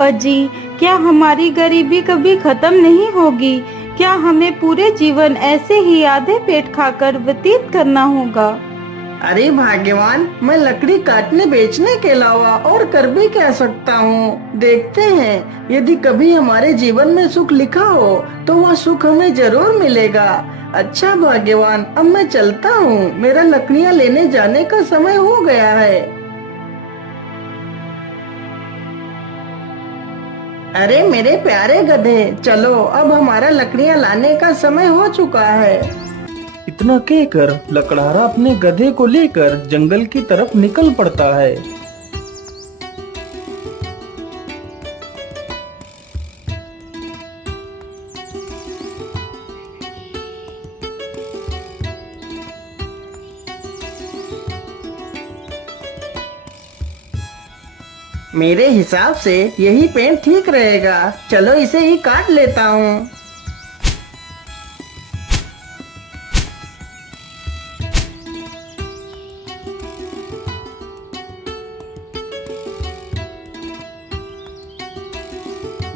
अजी, क्या हमारी गरीबी कभी खत्म नहीं होगी? क्या हमें पूरे जीवन ऐसे ही आधे पेट खाकर व्यतीत करना होगा? अरे भाग्यवान, मैं लकड़ी काटने बेचने के अलावा और कर भी क्या सकता हूँ। देखते हैं, यदि कभी हमारे जीवन में सुख लिखा हो तो वह सुख हमें जरूर मिलेगा। अच्छा भाग्यवान, अब मैं चलता हूँ, मेरा लकड़ियाँ लेने जाने का समय हो गया है। अरे मेरे प्यारे गधे, चलो अब हमारा लकड़ियाँ लाने का समय हो चुका है। इतना कहकर लकड़हारा अपने गधे को लेकर जंगल की तरफ निकल पड़ता है। मेरे हिसाब से यही पेड़ ठीक रहेगा, चलो इसे ही काट लेता हूँ।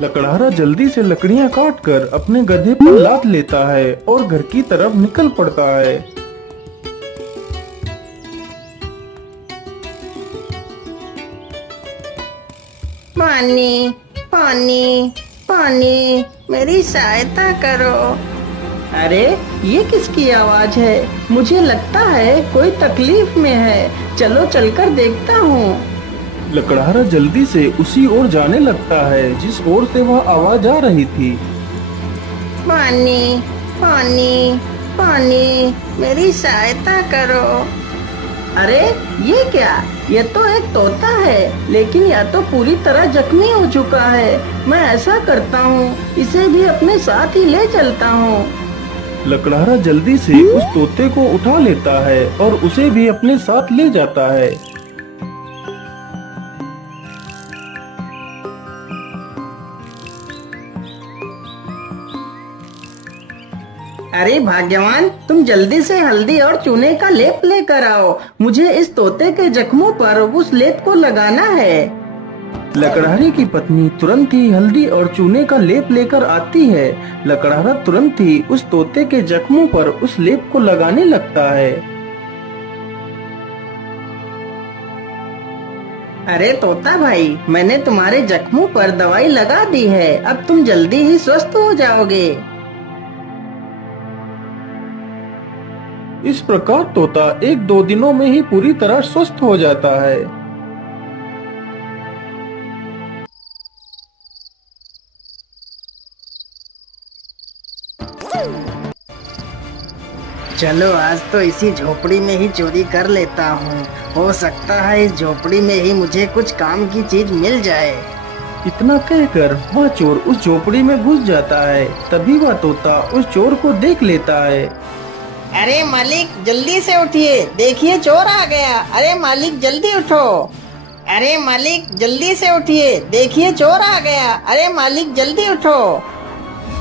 लकड़हारा जल्दी से लकड़ियां काटकर अपने गधे पर लाद लेता है और घर की तरफ निकल पड़ता है। पानी, पानी, पानी, मेरी सहायता करो। अरे ये किसकी आवाज है? मुझे लगता है कोई तकलीफ में है, चलो चलकर देखता हूँ। लकड़हारा जल्दी से उसी ओर जाने लगता है जिस ओर से वह आवाज आ रही थी। पानी, पानी, पानी, मेरी सहायता करो। अरे ये क्या? ये तो एक तोता है, लेकिन यह तो पूरी तरह जख्मी हो चुका है। मैं ऐसा करता हूँ, इसे भी अपने साथ ही ले चलता हूँ। लकड़हारा जल्दी से उस तोते को उठा लेता है और उसे भी अपने साथ ले जाता है। अरे भाग्यवान, तुम जल्दी से हल्दी और चूने का लेप लेकर आओ। मुझे इस तोते के जख्मों पर उस लेप को लगाना है। लकड़हारे की पत्नी तुरंत ही हल्दी और चूने का लेप लेकर आती है। लकड़हारा तुरंत ही उस तोते के जख्मों पर उस लेप को लगाने लगता है। अरे तोता भाई, मैंने तुम्हारे जख्मों पर दवाई लगा दी है, अब तुम जल्दी ही स्वस्थ हो जाओगे। इस प्रकार तोता 1-2 दिनों में ही पूरी तरह स्वस्थ हो जाता है। चलो आज तो इसी झोपड़ी में ही चोरी कर लेता हूँ। हो सकता है इस झोपड़ी में ही मुझे कुछ काम की चीज मिल जाए। इतना कहकर वह चोर उस झोपड़ी में घुस जाता है। तभी वह तोता उस चोर को देख लेता है। अरे मालिक जल्दी से उठिए, देखिए चोर आ गया। अरे मालिक जल्दी उठो। अरे मालिक जल्दी से उठिए, देखिए चोर आ गया। अरे मालिक जल्दी उठो।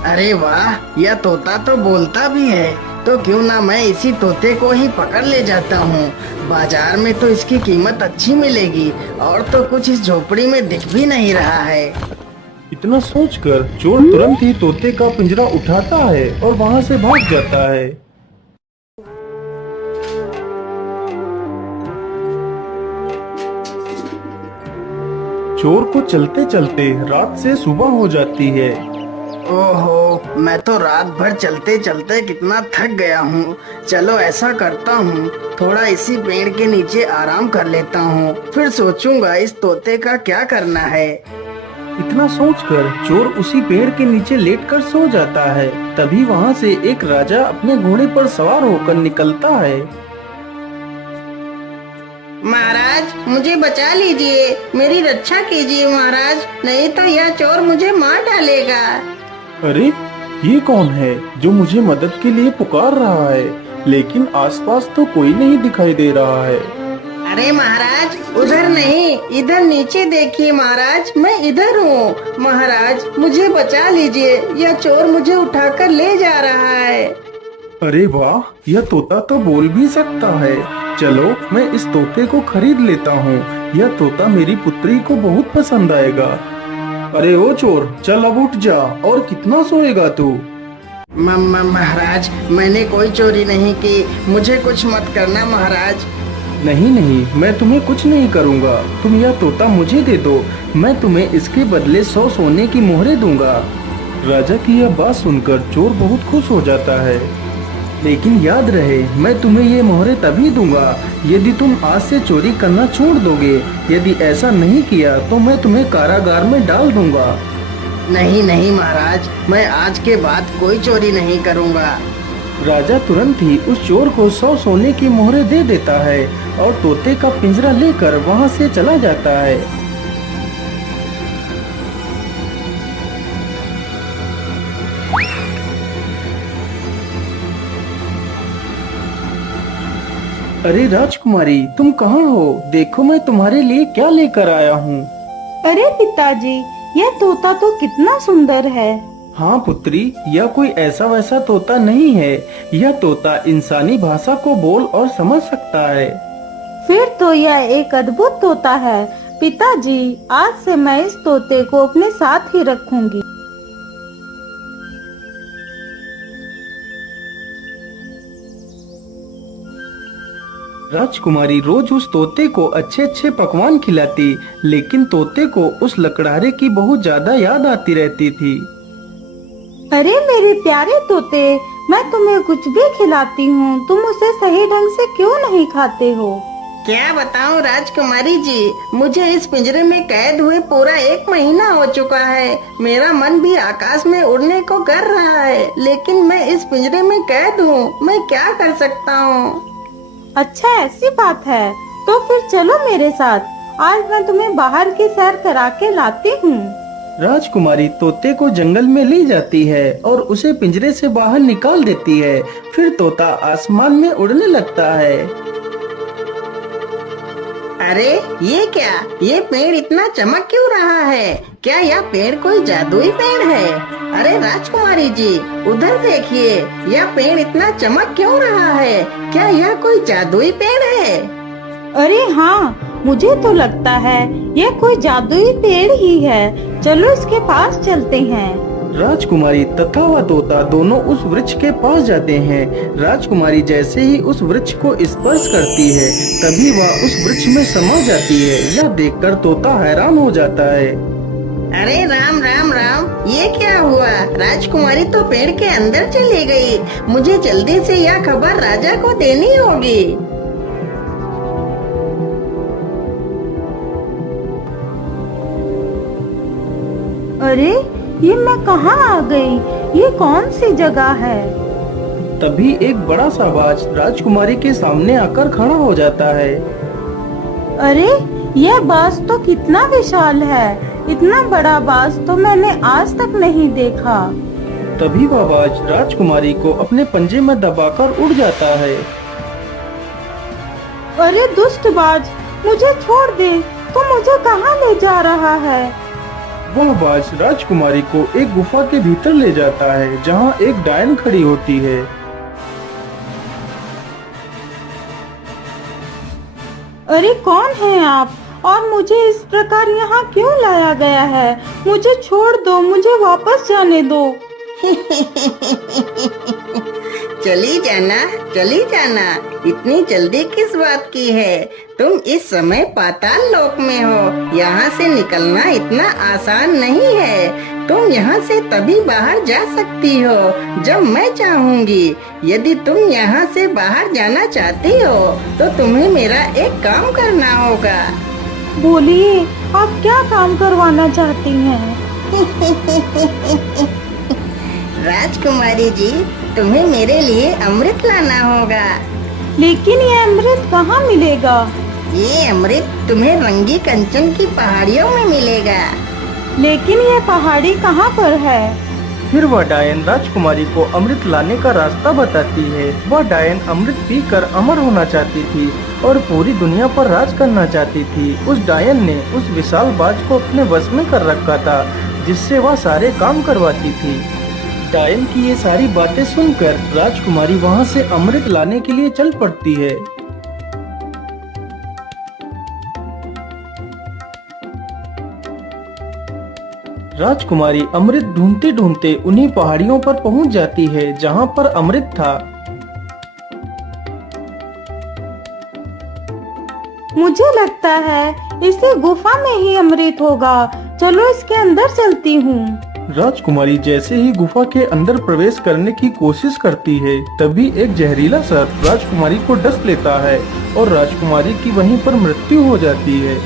अरे वाह, यह तोता तो बोलता भी है, तो क्यों ना मैं इसी तोते को ही पकड़ ले जाता हूँ। बाजार में तो इसकी कीमत अच्छी मिलेगी, और तो कुछ इस झोपड़ी में दिख भी नहीं रहा है। इतना सोचकर चोर तुरंत ही तोते का पिंजरा उठाता है और वहां से भाग जाता है। चोर को चलते चलते रात से सुबह हो जाती है। ओहो, मैं तो रात भर चलते चलते कितना थक गया हूँ। चलो ऐसा करता हूँ, थोड़ा इसी पेड़ के नीचे आराम कर लेता हूँ, फिर सोचूंगा इस तोते का क्या करना है। इतना सोचकर चोर उसी पेड़ के नीचे लेटकर सो जाता है। तभी वहां से एक राजा अपने घोड़े पर सवार होकर निकलता है। महाराज मुझे बचा लीजिए, मेरी रक्षा कीजिए महाराज, नहीं तो यह चोर मुझे मार डालेगा। अरे ये कौन है जो मुझे मदद के लिए पुकार रहा है, लेकिन आसपास तो कोई नहीं दिखाई दे रहा है। अरे महाराज उधर नहीं, इधर नीचे देखिए महाराज, मैं इधर हूँ। महाराज मुझे बचा लीजिए, यह चोर मुझे उठाकर ले जा रहा है। अरे वाह, यह तोता तो बोल भी सकता है। चलो मैं इस तोते को खरीद लेता हूँ। यह तोता मेरी पुत्री को बहुत पसंद आएगा। अरे ओ चोर, चल अब उठ जा। और कितना सोएगा तू? महाराज, मैंने कोई चोरी नहीं की, मुझे कुछ मत करना महाराज। नहीं नहीं, मैं तुम्हें कुछ नहीं करूँगा। तुम यह तोता मुझे दे दो, मैं तुम्हें इसके बदले 100 सोने की मोहरें दूंगा। राजा की यह बात सुनकर चोर बहुत खुश हो जाता है। लेकिन याद रहे, मैं तुम्हें ये मोहरें तभी दूंगा यदि तुम आज से चोरी करना छोड़ दोगे। यदि ऐसा नहीं किया तो मैं तुम्हें कारागार में डाल दूंगा। नहीं नहीं महाराज, मैं आज के बाद कोई चोरी नहीं करूंगा। राजा तुरंत ही उस चोर को 100 सोने की मोहरें दे देता है और तोते का पिंजरा लेकर वहां से चला जाता है। अरे राजकुमारी, तुम कहाँ हो? देखो मैं तुम्हारे लिए क्या लेकर आया हूँ। अरे पिताजी, यह तोता तो कितना सुंदर है। हाँ पुत्री, यह कोई ऐसा वैसा तोता नहीं है। यह तोता इंसानी भाषा को बोल और समझ सकता है। फिर तो यह एक अद्भुत तोता है। पिताजी, आज से मैं इस तोते को अपने साथ ही रखूंगी। राजकुमारी रोज उस तोते को अच्छे अच्छे पकवान खिलाती, लेकिन तोते को उस लकड़हारे की बहुत ज्यादा याद आती रहती थी। अरे मेरे प्यारे तोते, मैं तुम्हें कुछ भी खिलाती हूँ, तुम उसे सही ढंग से क्यों नहीं खाते हो? क्या बताऊं राजकुमारी जी, मुझे इस पिंजरे में कैद हुए पूरा 1 महीना हो चुका है। मेरा मन भी आकाश में उड़ने को कर रहा है, लेकिन मैं इस पिंजरे में कैद हूँ। मैं क्या कर सकता हूँ? अच्छा, ऐसी बात है तो फिर चलो मेरे साथ। आज मैं तुम्हें बाहर की सैर करा के लाती हूँ। राजकुमारी तोते को जंगल में ले जाती है और उसे पिंजरे से बाहर निकाल देती है। फिर तोता आसमान में उड़ने लगता है। अरे ये क्या, ये पेड़ इतना चमक क्यों रहा है? क्या यह पेड़ कोई जादुई पेड़ है? अरे राजकुमारी जी, उधर देखिए, यह पेड़ इतना चमक क्यों रहा है? क्या यह कोई जादुई पेड़ है? अरे हाँ, मुझे तो लगता है यह कोई जादुई पेड़ ही है। चलो इसके पास चलते हैं। राजकुमारी तथा वह तोता दोनों उस वृक्ष के पास जाते हैं। राजकुमारी जैसे ही उस वृक्ष को स्पर्श करती है, तभी वह उस वृक्ष में समा जाती है। यह देखकर तोता हैरान हो जाता है। अरे राम राम राम, ये क्या हुआ? राजकुमारी तो पेड़ के अंदर चली गई। मुझे जल्दी से यह खबर राजा को देनी होगी। अरे ये मैं कहाँ आ गई? ये कौन सी जगह है? तभी एक बड़ा सा बाज राजकुमारी के सामने आकर खड़ा हो जाता है। अरे यह बाज तो कितना विशाल है। इतना बड़ा बाज तो मैंने आज तक नहीं देखा। तभी वह बाज राजकुमारी को अपने पंजे में दबाकर उड़ जाता है। अरे दुष्ट बाज, मुझे छोड़ दे। तू मुझे कहाँ ले जा रहा है? वह बाज राजकुमारी को एक गुफा के भीतर ले जाता है, जहाँ एक डायन खड़ी होती है। अरे कौन है आप और मुझे इस प्रकार यहाँ क्यों लाया गया है? मुझे छोड़ दो, मुझे वापस जाने दो। चली जाना, चली जाना, इतनी जल्दी किस बात की है? तुम इस समय पाताल लोक में हो। यहाँ से निकलना इतना आसान नहीं है। तुम यहाँ से तभी बाहर जा सकती हो जब मैं चाहूँगी। यदि तुम यहाँ से बाहर जाना चाहती हो तो तुम्हें मेरा एक काम करना होगा। बोलिए, आप क्या काम करवाना चाहती हैं? राजकुमारी जी, तुम्हें मेरे लिए अमृत लाना होगा। लेकिन ये अमृत कहाँ मिलेगा? ये अमृत तुम्हें रंगी कंचन की पहाड़ियों में मिलेगा। लेकिन ये पहाड़ी कहाँ पर है? फिर वह डायन राजकुमारी को अमृत लाने का रास्ता बताती है। वह डायन अमृत पीकर अमर होना चाहती थी और पूरी दुनिया पर राज करना चाहती थी। उस डायन ने उस विशाल बाज को अपने वश में कर रखा था, जिससे वह सारे काम करवाती थी। डायन की ये सारी बातें सुनकर राजकुमारी वहाँ से अमृत लाने के लिए चल पड़ती है। राजकुमारी अमृत ढूंढते ढूंढते उन्हीं पहाड़ियों पर पहुंच जाती है जहां पर अमृत था। मुझे लगता है इसी गुफा में ही अमृत होगा। चलो इसके अंदर चलती हूँ। राजकुमारी जैसे ही गुफा के अंदर प्रवेश करने की कोशिश करती है, तभी एक जहरीला सर्प राजकुमारी को डस लेता है और राजकुमारी की वहीं पर मृत्यु हो जाती है।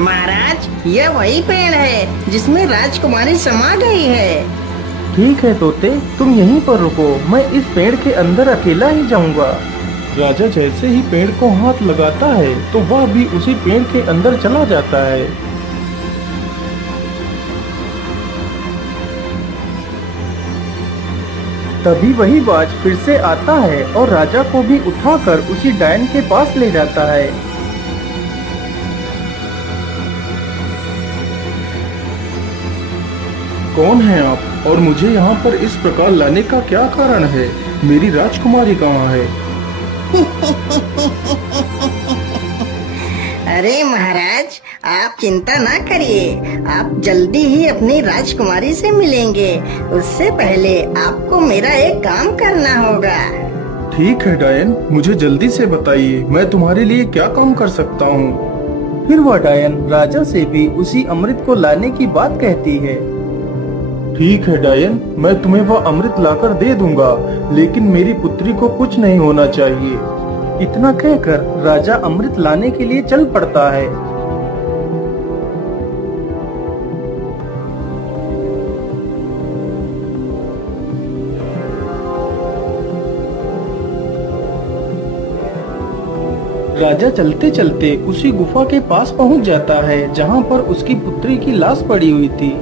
महाराज, यह वही पेड़ है जिसमें राजकुमारी समा गई है। ठीक है तोते, तुम यहीं पर रुको, मैं इस पेड़ के अंदर अकेला ही जाऊंगा। राजा जैसे ही पेड़ को हाथ लगाता है तो वह भी उसी पेड़ के अंदर चला जाता है। तभी वही बाज फिर से आता है और राजा को भी उठाकर उसी डायन के पास ले जाता है। कौन है आप और मुझे यहाँ पर इस प्रकार लाने का क्या कारण है? मेरी राजकुमारी कहाँ है? अरे महाराज, आप चिंता ना करिए, आप जल्दी ही अपनी राजकुमारी से मिलेंगे। उससे पहले आपको मेरा एक काम करना होगा। ठीक है डायन, मुझे जल्दी से बताइए, मैं तुम्हारे लिए क्या काम कर सकता हूँ। फिर वह डायन राजा से भी उसी अमृत को लाने की बात कहती है। ठीक है डायन, मैं तुम्हें वह अमृत लाकर दे दूंगा, लेकिन मेरी पुत्री को कुछ नहीं होना चाहिए। इतना कहकर राजा अमृत लाने के लिए चल पड़ता है। राजा चलते चलते उसी गुफा के पास पहुंच जाता है जहां पर उसकी पुत्री की लाश पड़ी हुई थी।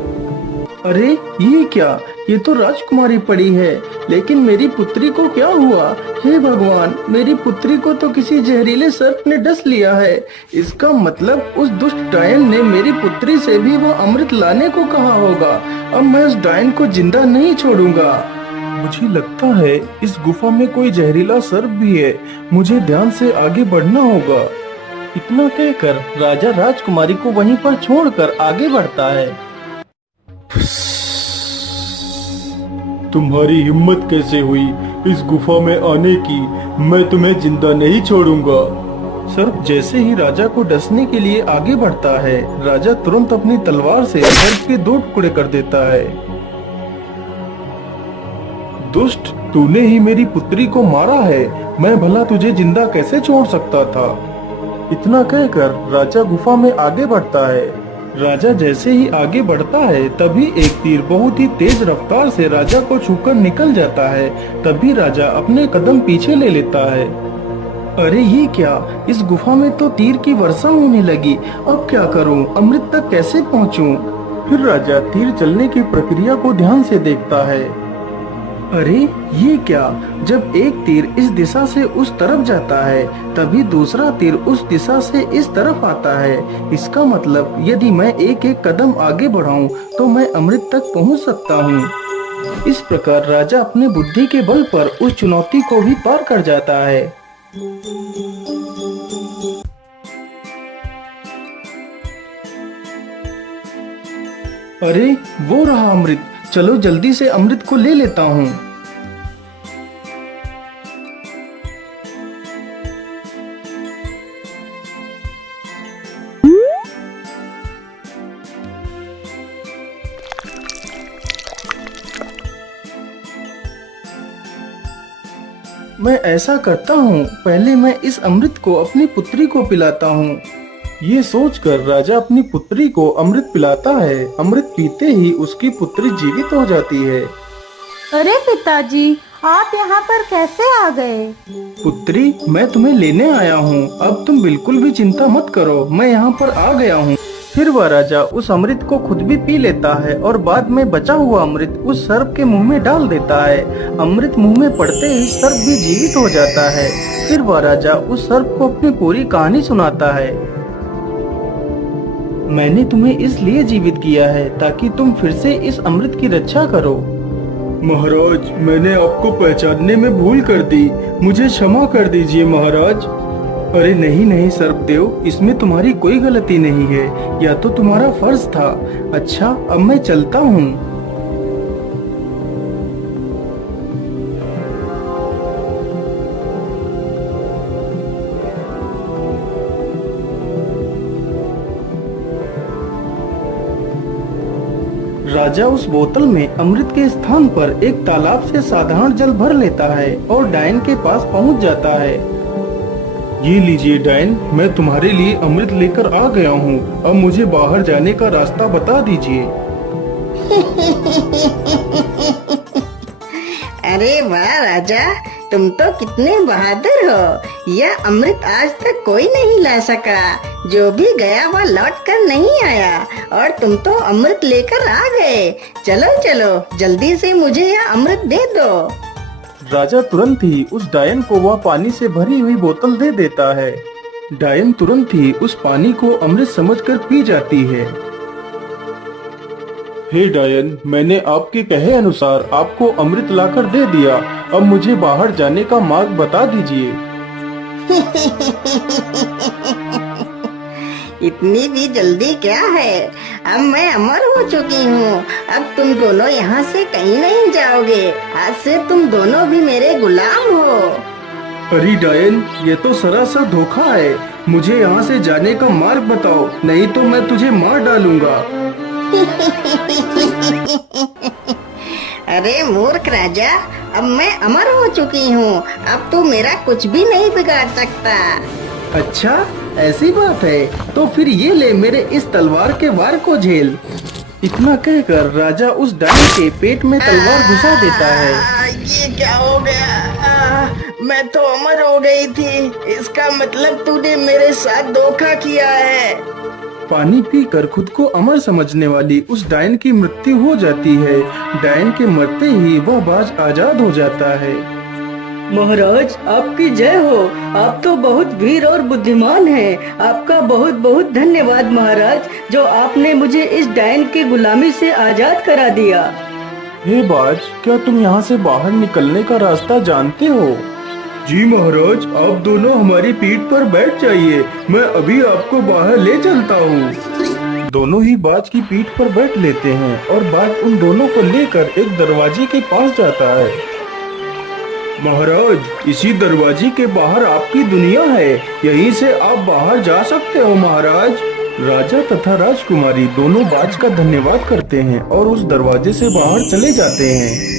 अरे ये क्या, ये तो राजकुमारी पड़ी है, लेकिन मेरी पुत्री को क्या हुआ? हे भगवान, मेरी पुत्री को तो किसी जहरीले सर्प ने डस लिया है। इसका मतलब उस दुष्ट डायन ने मेरी पुत्री से भी वो अमृत लाने को कहा होगा। अब मैं उस डायन को जिंदा नहीं छोड़ूंगा। मुझे लगता है इस गुफा में कोई जहरीला सर्प भी है, मुझे ध्यान से आगे बढ़ना होगा। इतना कहकर राजा राजकुमारी को वहीं पर छोड़कर आगे बढ़ता है। तुम्हारी हिम्मत कैसे हुई इस गुफा में आने की? मैं तुम्हें जिंदा नहीं छोड़ूंगा। सर्प जैसे ही राजा को डसने के लिए आगे बढ़ता है, राजा तुरंत अपनी तलवार से सर्प के 2 टुकड़े कर देता है। दुष्ट, तूने ही मेरी पुत्री को मारा है, मैं भला तुझे जिंदा कैसे छोड़ सकता था? इतना कहकर राजा गुफा में आगे बढ़ता है। राजा जैसे ही आगे बढ़ता है, तभी एक तीर बहुत ही तेज रफ्तार से राजा को छूकर निकल जाता है। तभी राजा अपने कदम पीछे ले लेता है। अरे ये क्या, इस गुफा में तो तीर की वर्षा होने लगी। अब क्या करूं, अमृत तक कैसे पहुंचूं? फिर राजा तीर चलने की प्रक्रिया को ध्यान से देखता है। अरे ये क्या, जब एक तीर इस दिशा से उस तरफ जाता है, तभी दूसरा तीर उस दिशा से इस तरफ आता है। इसका मतलब यदि मैं एक एक कदम आगे बढ़ाऊं तो मैं अमृत तक पहुंच सकता हूं। इस प्रकार राजा अपने बुद्धि के बल पर उस चुनौती को भी पार कर जाता है। अरे वो रहा अमृत, चलो जल्दी से अमृत को ले लेता हूँ। मैं ऐसा करता हूँ, पहले मैं इस अमृत को अपनी पुत्री को पिलाता हूँ। ये सोचकर राजा अपनी पुत्री को अमृत पिलाता है। अमृत पीते ही उसकी पुत्री जीवित हो जाती है। अरे पिताजी, आप यहाँ पर कैसे आ गए? पुत्री, मैं तुम्हें लेने आया हूँ, अब तुम बिल्कुल भी चिंता मत करो, मैं यहाँ पर आ गया हूँ। फिर वह राजा उस अमृत को खुद भी पी लेता है और बाद में बचा हुआ अमृत उस सर्प के मुंह में डाल देता है। अमृत मुंह में पड़ते ही सर्प भी जीवित हो जाता है। फिर वह राजा उस सर्प को अपनी पूरी कहानी सुनाता है। मैंने तुम्हें इसलिए जीवित किया है ताकि तुम फिर से इस अमृत की रक्षा करो। महाराज, मैंने आपको पहचानने में भूल कर दी, मुझे क्षमा कर दीजिए महाराज। अरे नहीं नहीं सर्पदेव, इसमें तुम्हारी कोई गलती नहीं है, या तो तुम्हारा फर्ज था। अच्छा, अब मैं चलता हूँ। राजा उस बोतल में अमृत के स्थान पर एक तालाब से साधारण जल भर लेता है और डायन के पास पहुंच जाता है। ये लीजिए डायन, मैं तुम्हारे लिए अमृत लेकर आ गया हूँ। अब मुझे बाहर जाने का रास्ता बता दीजिए। अरे वाह राजा, तुम तो कितने बहादुर हो। यह अमृत आज तक कोई नहीं ला सका। जो भी गया वह लौट कर नहीं आया, और तुम तो अमृत लेकर आ गए। चलो चलो, जल्दी से मुझे यह अमृत दे दो। राजा तुरंत ही उस डायन को वह पानी से भरी हुई बोतल दे देता है। डायन तुरंत ही उस पानी को अमृत समझकर पी जाती है। हे डायन, मैंने आपके कहे अनुसार आपको अमृत लाकर दे दिया। अब मुझे बाहर जाने का मार्ग बता दीजिए। इतनी भी जल्दी क्या है? अब मैं अमर हो चुकी हूँ। अब तुम दोनों यहाँ से कहीं नहीं जाओगे। आज से तुम दोनों भी मेरे गुलाम हो। अरे डायन, ये तो सरासर धोखा है। मुझे यहाँ से जाने का मार्ग बताओ, नहीं तो मैं तुझे मार डालूंगा। अरे मूर्ख राजा, अब मैं अमर हो चुकी हूँ। अब तू मेरा कुछ भी नहीं बिगाड़ सकता। अच्छा, ऐसी बात है, तो फिर ये ले मेरे इस तलवार के वार को झेल। इतना कहकर राजा उस डायन के पेट में तलवार घुसा देता है। ये क्या हो गया? मैं तो अमर हो गई थी। इसका मतलब तूने मेरे साथ धोखा किया है। पानी पीकर खुद को अमर समझने वाली उस डायन की मृत्यु हो जाती है। डायन के मरते ही वह बाज आजाद हो जाता है। महाराज, आपकी जय हो। आप तो बहुत वीर और बुद्धिमान हैं। आपका बहुत बहुत धन्यवाद महाराज, जो आपने मुझे इस डायन की गुलामी से आजाद करा दिया। हे बाज, क्या तुम यहाँ से बाहर निकलने का रास्ता जानते हो? जी महाराज, आप दोनों हमारी पीठ पर बैठ जाइए, मैं अभी आपको बाहर ले चलता हूँ। दोनों ही बाज की पीठ पर बैठ लेते हैं और बाज उन दोनों को लेकर एक दरवाजे के पास जाता है। महाराज, इसी दरवाजे के बाहर आपकी दुनिया है, यहीं से आप बाहर जा सकते हो महाराज। राजा तथा राजकुमारी दोनों बाज का धन्यवाद करते हैं और उस दरवाजे से बाहर चले जाते हैं।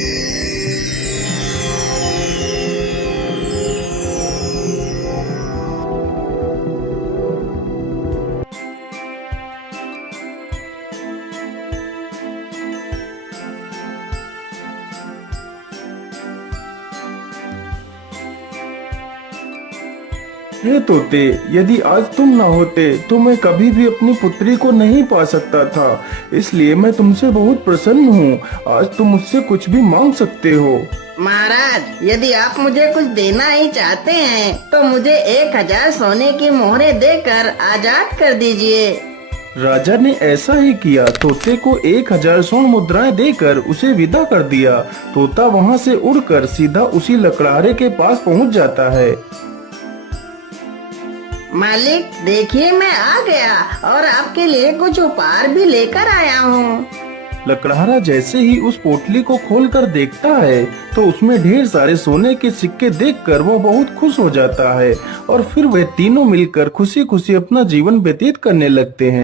हे तोते, यदि आज तुम न होते तो मैं कभी भी अपनी पुत्री को नहीं पा सकता था। इसलिए मैं तुमसे बहुत प्रसन्न हूँ। आज तुम मुझसे कुछ भी मांग सकते हो। महाराज, यदि आप मुझे कुछ देना ही चाहते हैं तो मुझे 1000 सोने की मोहरें देकर आजाद कर दीजिए। राजा ने ऐसा ही किया। तोते को 1000 स्वर्ण मुद्राएं देकर उसे विदा कर दिया। तोता वहाँ से उड़कर सीधा उसी लकड़हारे के पास पहुँच जाता है। मालिक, देखिए मैं आ गया और आपके लिए कुछ उपहार भी लेकर आया हूँ। लकड़हारा जैसे ही उस पोटली को खोलकर देखता है तो उसमें ढेर सारे सोने के सिक्के देखकर वह बहुत खुश हो जाता है और फिर वे तीनों मिलकर खुशी खुशी अपना जीवन व्यतीत करने लगते हैं।